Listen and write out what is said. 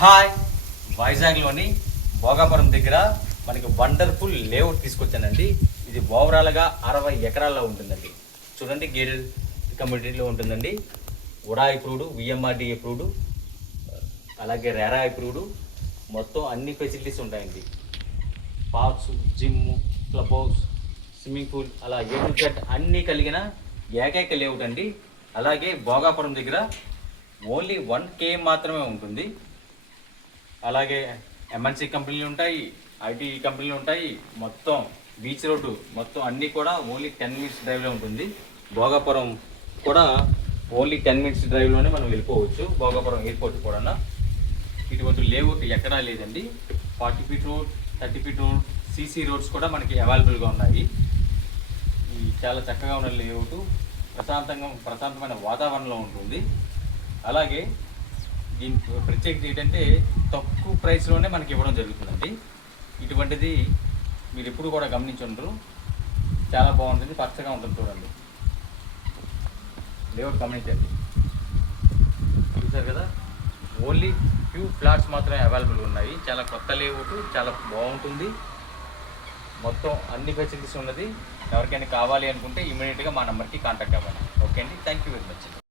Hi, వైజాగ్లోని Bhogapuram దగ్గర మనకి wonderful layout తీసుకొచ్చానండి. ఇది ఓవరాల్గా 60 ఎకరాల్లో ఉంటుందండి. చూడండి, గేటెడ్ కమ్యూనిటీలో ఉంటుందండి. ఉడా అప్రూవ్డ్, విఎంఆర్డి అప్రూవ్డ్, అలాగే రెరా అప్రూవ్డ్, మొత్తం అన్ని ఫెసిలిటీస్ ఉంటాయండి. Parks, gym, club house, swimming pool, అలా ఏ టు జెడ్ అన్నీ కలిగిన ఏకైక లేఅవుట్ అండి. అలాగే భోగాపురం దగ్గర ఓన్లీ 1 km మాత్రమే ఉంటుంది. అలాగే ఎంఎన్సీ కంపెనీలు ఉంటాయి, ఐటీ కంపెనీలు ఉంటాయి, మొత్తం బీచ్ రోడ్డు మొత్తం అన్నీ కూడా ఓన్లీ 10 minutes డ్రైవ్లో ఉంటుంది. భోగాపురం కూడా ఓన్లీ 10 minutes డ్రైవ్లోనే మనం వెళ్ళిపోవచ్చు. భోగాపురం ఎయిర్పోర్ట్ కూడా ఇటువంటి లేఅవుట్ ఎక్కడా లేదండి. 40 feet road, 30 feet road, CC roads కూడా మనకి అవైలబుల్గా ఉన్నాయి. ఈ చాలా చక్కగా ఉన్న లేఅవుట్ ప్రశాంతమైన వాతావరణంలో ఉంటుంది. అలాగే దీని ప్రత్యేకత ఏంటంటే తక్కువ ప్రైస్లోనే మనకి ఇవ్వడం జరుగుతుందండి. ఇటువంటిది మీరు ఎప్పుడు కూడా గమనించుంటారు. చాలా బాగుంటుంది, పచ్చగా ఉంటుంది. చూడండి, లేఅవుట్ గమనించండి. చూసారు కదా, ఓన్లీ ఫ్యూ ఫ్లాట్స్ మాత్రమే అవైలబుల్ ఉన్నాయి. చాలా కొత్త లేఅవుట్, చాలా బాగుంటుంది. మొత్తం అన్ని ఫెసిలిటీస్ ఉన్నది. ఎవరికైనా కావాలి అనుకుంటే ఇమీడియట్గా మా నెంబర్కి కాంటాక్ట్ అవ్వండి. ఓకే అండి, థ్యాంక్ యూ వెరీ మచ్.